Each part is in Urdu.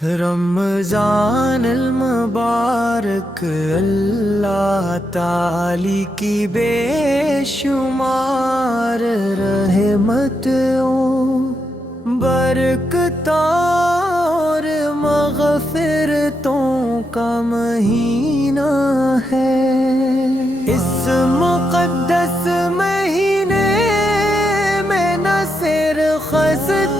رمضان المبارک اللہ تعالی کی بے شمار رحمتوں برکتوں اور مغفرتوں کا مہینہ ہے۔ اس مقدس مہینے میں نہ صرف خزدہ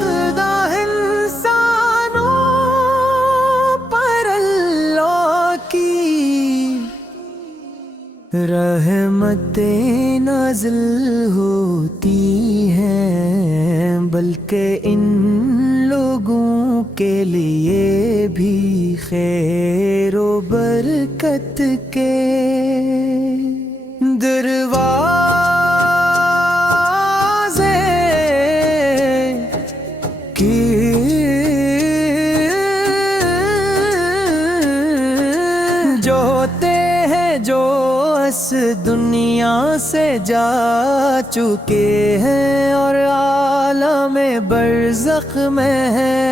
رحمتیں نازل ہوتی ہیں، بلکہ ان لوگوں کے لیے بھی خیر و برکت کے دروازے جو ہوتے ہیں جو اس دنیا سے جا چکے ہیں اور عالم برزخ میں ہیں۔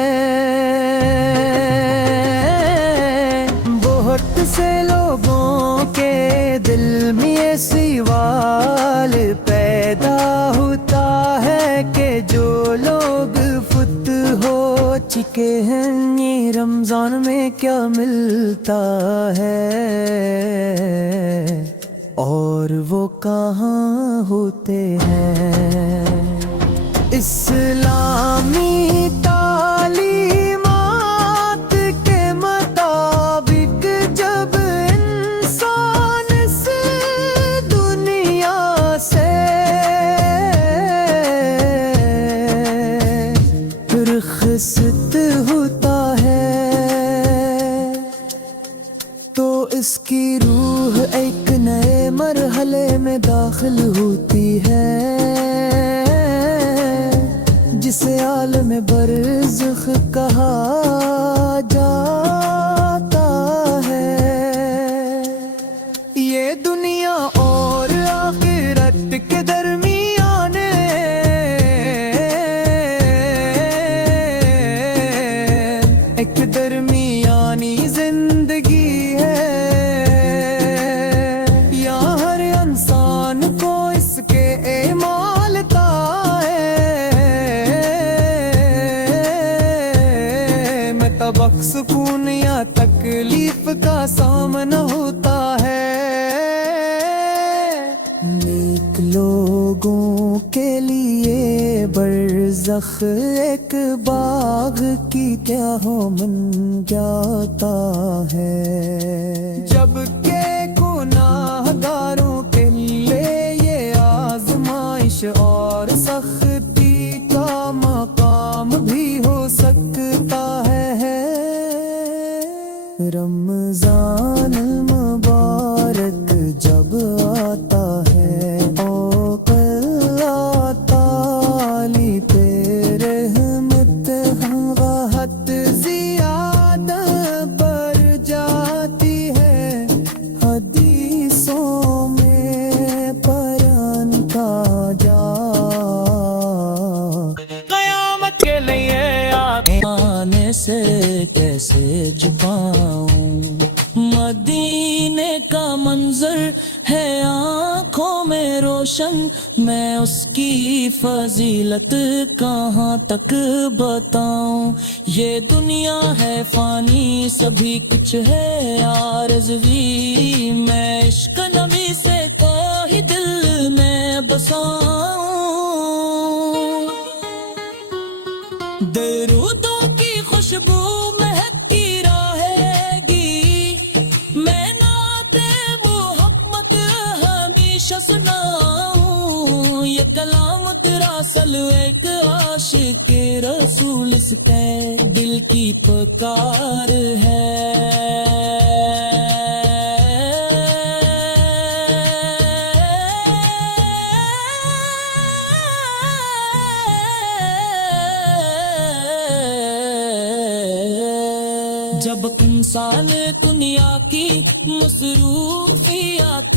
بہت سے لوگوں کے دل میں یہ سوال پیدا ہوتا ہے کہ جو لوگ فوت ہو چکے ہیں یہ رمضان میں کیا ملتا ہے اور وہ کہاں ہوتے ہیں؟ اسلامی تعلیمات کے مطابق جب انسان اس دنیا سے رخصت ہوتا ہے تو اس کی روح ایک نئے مرحلے میں داخل ہوتی ہے جسے عالم برزخ کہا جاتا ہے۔ یہ دنیا اور آخرت کے درمیان ایک درمیانی زندگی ہے، یہاں ہر انسان کو اس کے اعمال میں طبق سکون یا تکلیف کا سامنا ہوتا ہے۔ نیک لوگوں کے لیے برزخ ایک باغ کی کیا ہو من جاتا ہے، جبکہ گناہگاروں کے لیے یہ آزمائش اور سختی کا مقام بھی ہو سکتا ہے۔ رمضان المبارک جب آتا ہے اوقات اللہ تعالی پہ رحمت حد زیادہ بڑھ جاتی ہے، حدیثوں میں پران کا جا قیامت کے لیے آنے سے کیسے چھپاؤں، مدینے کا منظر ہے آنکھوں میں روشن، میں اس کی فضیلت کہاں تک بتاؤں، یہ دنیا ہے فانی سبھی کچھ ہے عارضی، میں عشق نبی سے کوئی دل میں بساؤں، درودوں کی خوشبو مہکتی رہے گی، میں نعت محمد ہمیشہ سناؤں، یہ کلام تیرا سلو ایک عاشق رسول اس کے دل کی پکار ہے۔ جب انسان دنیا کی مصروفیات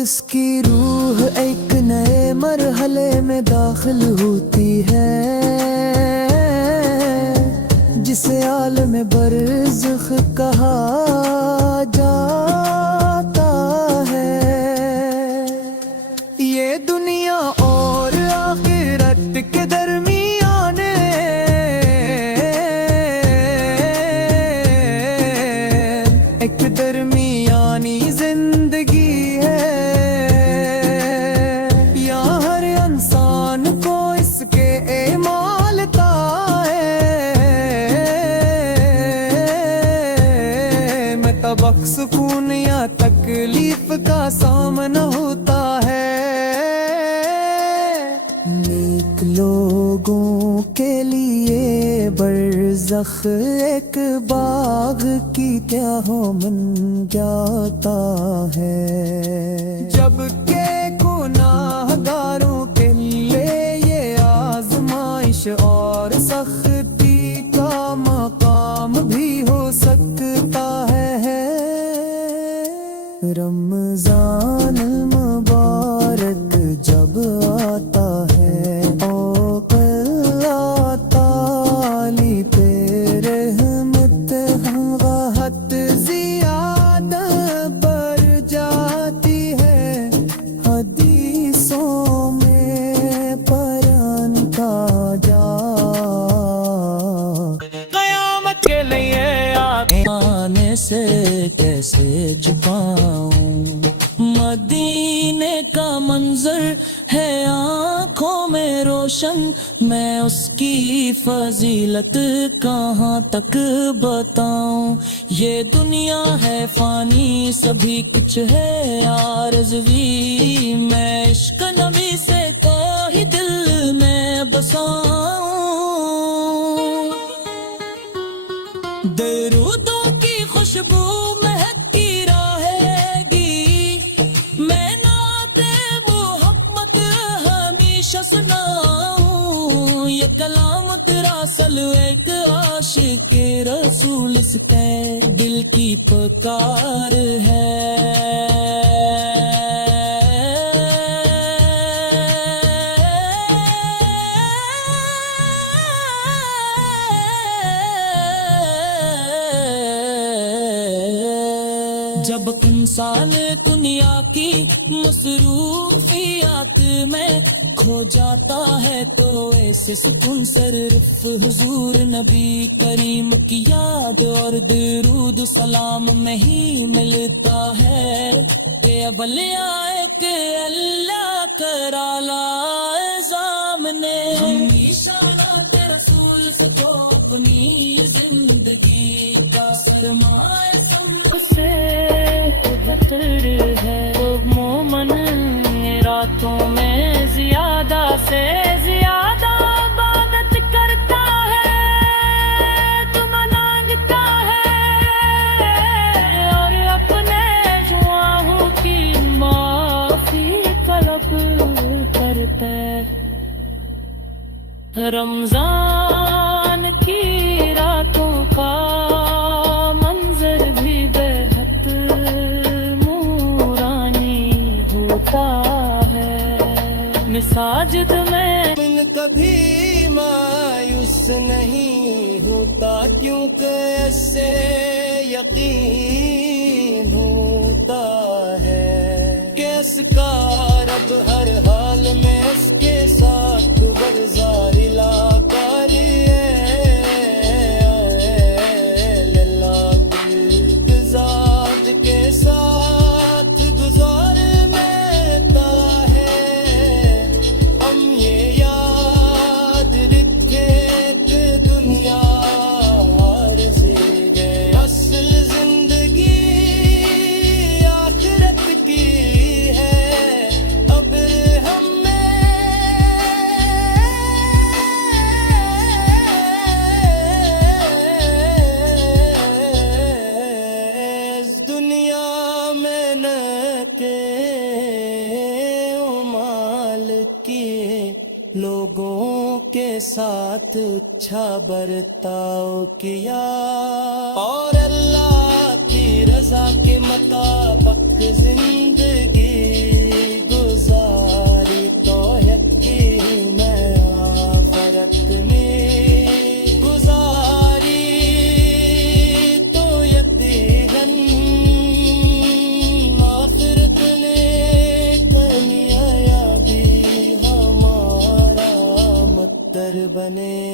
اس کی روح ایک نئے مرحلے میں داخل ہوتی ہے، جسے عالم برزخ کہا جاتا ہے۔ یہ دنیا اور آخرت کے درمیان ایک درمیانی زندگی ہے، یہاں ہر انسان کو اس کے اعمال ہے، میں طبق سکون یا تکلیف کا سامنا ہوتا ہے۔ نیک لوگوں کے لیے برزخ ایک باغ کی طرح بن جاتا ہے، جبکہ گناہگاروں کے لیے یہ آزمائش اور سختی کا مقام بھی ہو سکتا ہے۔ رمضان المبارک جب آتا ہے، اوقات اللہ تعالی پہ رحمت حد زیادہ بڑھ جاتی ہے، حدیثوں میں پران کا جا قیامت کے لیے آنے سے کیسے چھپاؤں، مدینے کا منظر ہے آنکھوں میں روشن، میں اس کی فضیلت کہاں تک بتاؤں، یہ دنیا ہے فانی سبھی کچھ ہے عارضوی، میں عشق نبی سے کوئی دل میں بساؤں، درودوں کی خوشبو مہکتی رہے گی، میں نعت محمد ہمیشہ سناؤں، یہ کلام تیرا سلو ایک عاشق رسول اس کے دل کی پکار ہے۔ جب انسان دنیا کی مصروفیات میں کھو جاتا ہے تو ایسے سکون صرف حضور نبی کریم کی یاد اور درود سلام میں ہی ملتا ہے، کہ اولیاء کے اللہ کرا لازام نے ہمیشہ نعت رسول سے تو اپنی زندگی کا سرمایہ سے بہتر ہے، وہ مومن راتوں میں زیادہ سے زیادہ عبادت کرتا ہے، تو مناگتا ہے اور اپنے گناہوں کی معافی طلب کرتا ہے۔ رمضان کی راتوں کا منظر بھی بہت نورانی ہوتا ہے، مساجد میں کبھی مایوس نہیں ہوتا، کیونکہ اس سے یقین ہوتا ہے کہ اس کا رب ہر حال میں اس کے ساتھ برزار لاکاری ہے، لوگوں کے ساتھ اچھا برتاؤ کیا اور اللہ کی رضا کے مطابق زندگی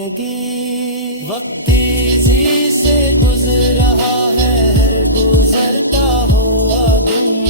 زندگی وقت تیزی سے گزر رہا ہے، ہر گزرتا ہوا دن